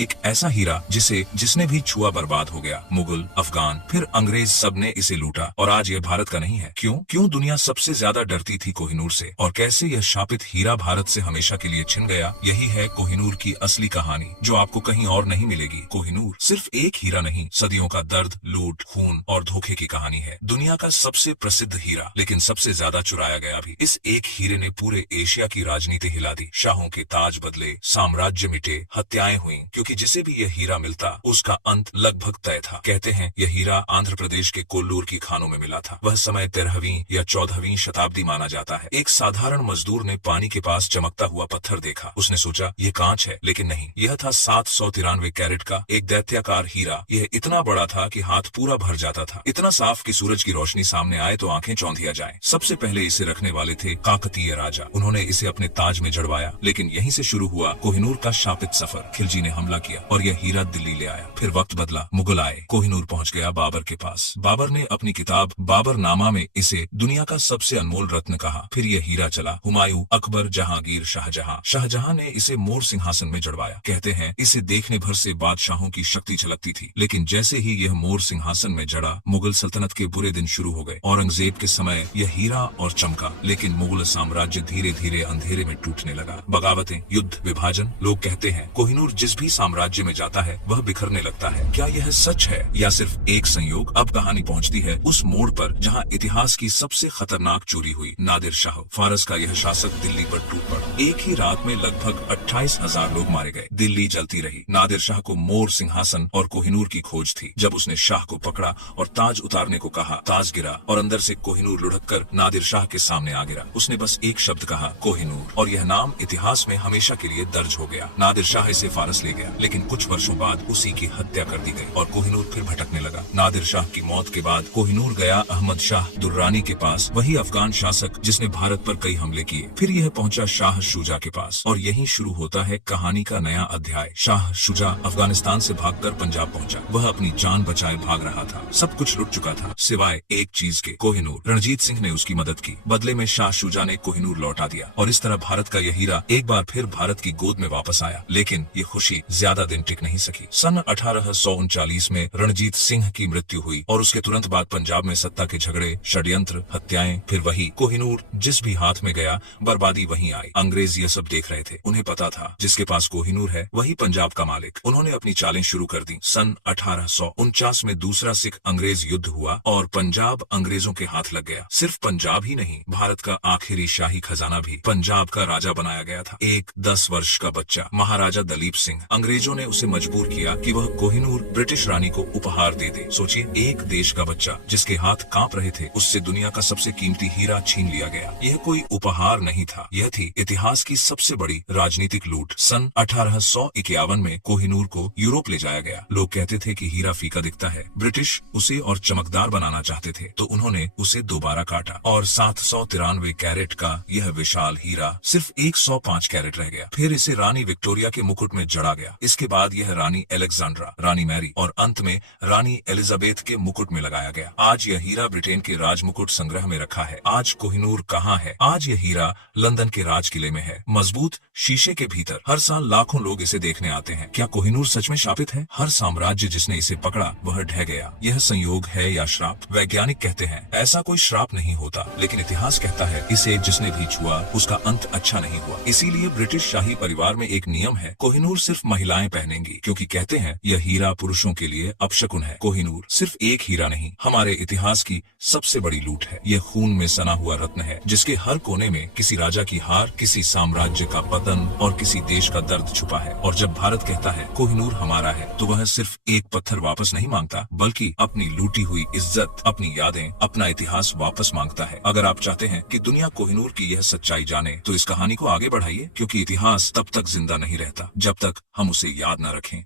एक ऐसा हीरा जिसे जिसने भी छुआ बर्बाद हो गया। मुगल, अफगान, फिर अंग्रेज, सब ने इसे लूटा और आज यह भारत का नहीं है। क्यों क्यों दुनिया सबसे ज्यादा डरती थी कोहिनूर से, और कैसे यह शापित हीरा भारत से हमेशा के लिए छिन गया। यही है कोहिनूर की असली कहानी, जो आपको कहीं और नहीं मिलेगी। कोहिनूर सिर्फ एक हीरा नहीं, सदियों का दर्द, लूट, खून और धोखे की कहानी है। दुनिया का सबसे प्रसिद्ध हीरा, लेकिन सबसे ज्यादा चुराया गया भी। इस एक हीरे ने पूरे एशिया की राजनीति हिला दी। शाहों के ताज बदले, साम्राज्य मिटे, हत्याएं हुई, क्योंकि जिसे भी यह हीरा मिलता उसका अंत लगभग तय था। कहते हैं यह हीरा आंध्र प्रदेश के कोल्लूर की खानों में मिला था। वह समय 13वीं या 14वीं शताब्दी माना जाता है। एक साधारण मजदूर ने पानी के पास चमकता हुआ पत्थर देखा। उसने सोचा यह कांच है, लेकिन नहीं, यह था 793 कैरेट का एक दैत्याकार हीरा। यह इतना बड़ा था कि हाथ पूरा भर जाता था, इतना साफ कि सूरज की रोशनी सामने आए तो आंखें चौंधिया जाएं। सबसे पहले इसे रखने वाले थे काकतीय राजा। उन्होंने इसे अपने ताज में जड़वाया, लेकिन यहीं से शुरू हुआ कोहिनूर का शापित सफर। खिलजी ने हमला किया और यह हीरा दिल्ली ले आया। फिर वक्त बदला, मुगल आए, कोहिनूर पहुंच गया बाबर के पास। बाबर ने अपनी किताब बाबरनामा में इसे दुनिया का सबसे अनमोल रत्न कहा। फिर यह हीरा चला हुमायूं, अकबर, जहांगीर, शाहजहां। शाहजहां ने इसे मोर सिंहासन में जड़वाया। कहते हैं इसे देखने भर से बादशाहों की शक्ति छलकती थी, लेकिन जैसे ही यह मोर सिंहासन में जड़ा, मुगल सल्तनत के बुरे दिन शुरू हो गए। औरंगजेब के समय यह हीरा और चमका, लेकिन मुगल साम्राज्य धीरे धीरे अंधेरे में टूटने लगा। बगावतें, युद्ध, विभाजन। लोग कहते हैं कोहिनूर जिस भी साम्राज्य में जाता है वह बिखरने लगता है। क्या यह सच है या सिर्फ एक संयोग? अब कहानी पहुंचती है उस मोड़ पर जहां इतिहास की सबसे खतरनाक चोरी हुई। नादिर शाह, फारस का यह शासक, दिल्ली पर टूट पड़ा। एक ही रात में लगभग 28,000 लोग मारे गए। दिल्ली जलती रही। नादिर शाह को मोर सिंहासन और कोहिनूर की खोज थी। जब उसने शाह को पकड़ा और ताज उतारने को कहा, ताज गिरा और अंदर से कोहिनूर लुढ़क कर नादिर शाह के सामने आ गिरा। उसने बस एक शब्द कहा, कोहिनूर, और यह नाम इतिहास में हमेशा के लिए दर्ज हो गया। नादिर शाह इसे फारस ले गया, लेकिन कुछ वर्षों बाद उसी की हत्या कर दी गई और कोहिनूर फिर भटकने लगा। नादिर शाह की मौत के बाद कोहिनूर गया अहमद शाह दुर्रानी के पास, वही अफगान शासक जिसने भारत पर कई हमले किए। फिर यह पहुंचा शाह शुजा के पास, और यहीं शुरू होता है कहानी का नया अध्याय। शाह शुजा अफगानिस्तान से भागकर पंजाब पहुंचा। वह अपनी जान बचाए भाग रहा था। सब कुछ लुट चुका था सिवाय एक चीज के, कोहिनूर। रणजीत सिंह ने उसकी मदद की। बदले में शाह शुजा ने कोहिनूर लौटा दिया, और इस तरह भारत का यह हीरा एक बार फिर भारत की गोद में वापस आया। लेकिन ये खुशी ज्यादा दिन टिक नहीं सकी। सन 1839 में रणजीत सिंह की मृत्यु हुई, और उसके तुरंत बाद पंजाब में सत्ता के झगड़े, षड्यंत्र, हत्याएं। फिर वही कोहिनूर जिस भी हाथ में गया, बर्बादी वहीं आई। अंग्रेज ये सब देख रहे थे। उन्हें पता था जिसके पास कोहिनूर है वही पंजाब का मालिक। उन्होंने अपनी चालें शुरू कर दी। सन 1849 में दूसरा सिख अंग्रेज युद्ध हुआ और पंजाब अंग्रेजों के हाथ लग गया। सिर्फ पंजाब ही नहीं, भारत का आखिरी शाही खजाना भी पंजाब का राजा बनाया गया था। एक 10 वर्ष का बच्चा, महाराजा दलीप सिंह। अंग्रेजों ने उसे मजबूर किया कि वह कोहिनूर ब्रिटिश रानी को उपहार दे दे। सोचिए, एक देश का बच्चा जिसके हाथ कांप रहे थे, उससे दुनिया का सबसे कीमती हीरा छीन लिया गया। यह कोई उपहार नहीं था, यह थी इतिहास की सबसे बड़ी राजनीतिक लूट। सन 1851 में कोहिनूर को यूरोप ले जाया गया। लोग कहते थे कि हीरा फीका दिखता है। ब्रिटिश उसे और चमकदार बनाना चाहते थे, तो उन्होंने उसे दोबारा काटा और 793 कैरेट का यह विशाल हीरा सिर्फ 105 कैरेट रह गया। फिर इसे रानी विक्टोरिया के मुकुट में जड़ा गया। इसके बाद यह रानी अलेक्जेंड्रा, रानी मैरी और अंत में रानी एलिजाबेथ के मुकुट में लगाया गया। आज यह हीरा ब्रिटेन के राजमुकुट संग्रह में रखा है। आज कोहिनूर कहाँ है? आज यह हीरा लंदन के राज किले में है, मजबूत शीशे के भीतर। हर साल लाखों लोग इसे देखने आते हैं। क्या कोहिनूर सच में शापित है? हर साम्राज्य जिसने इसे पकड़ा वह ढह गया। यह संयोग है या श्राप? वैज्ञानिक कहते हैं ऐसा कोई श्राप नहीं होता, लेकिन इतिहास कहता है इसे जिसने भी छुआ उसका अंत अच्छा नहीं हुआ। इसीलिए ब्रिटिश शाही परिवार में एक नियम है, कोहिनूर सिर्फ महिलाएं पहनेंगी, क्योंकि कहते हैं यह हीरा पुरुषों के लिए अपशकुन है। कोहिनूर सिर्फ एक हीरा नहीं, हमारे इतिहास की सबसे बड़ी लूट है। यह खून में सना हुआ रत्न है, जिसके हर कोने में किसी राजा की हार, किसी साम्राज्य का पतन और किसी देश का दर्द छुपा है। और जब भारत कहता है कोहिनूर हमारा है, तो वह सिर्फ एक पत्थर वापस नहीं मांगता, बल्कि अपनी लूटी हुई इज्जत, अपनी यादें, अपना इतिहास वापस मांगता है। अगर आप चाहते हैं कि दुनिया कोहिनूर की यह सच्चाई जाने, तो इस कहानी को आगे बढ़ाइए, क्योंकि इतिहास तब तक जिंदा नहीं रहता जब तक हम उसे याद न रखें।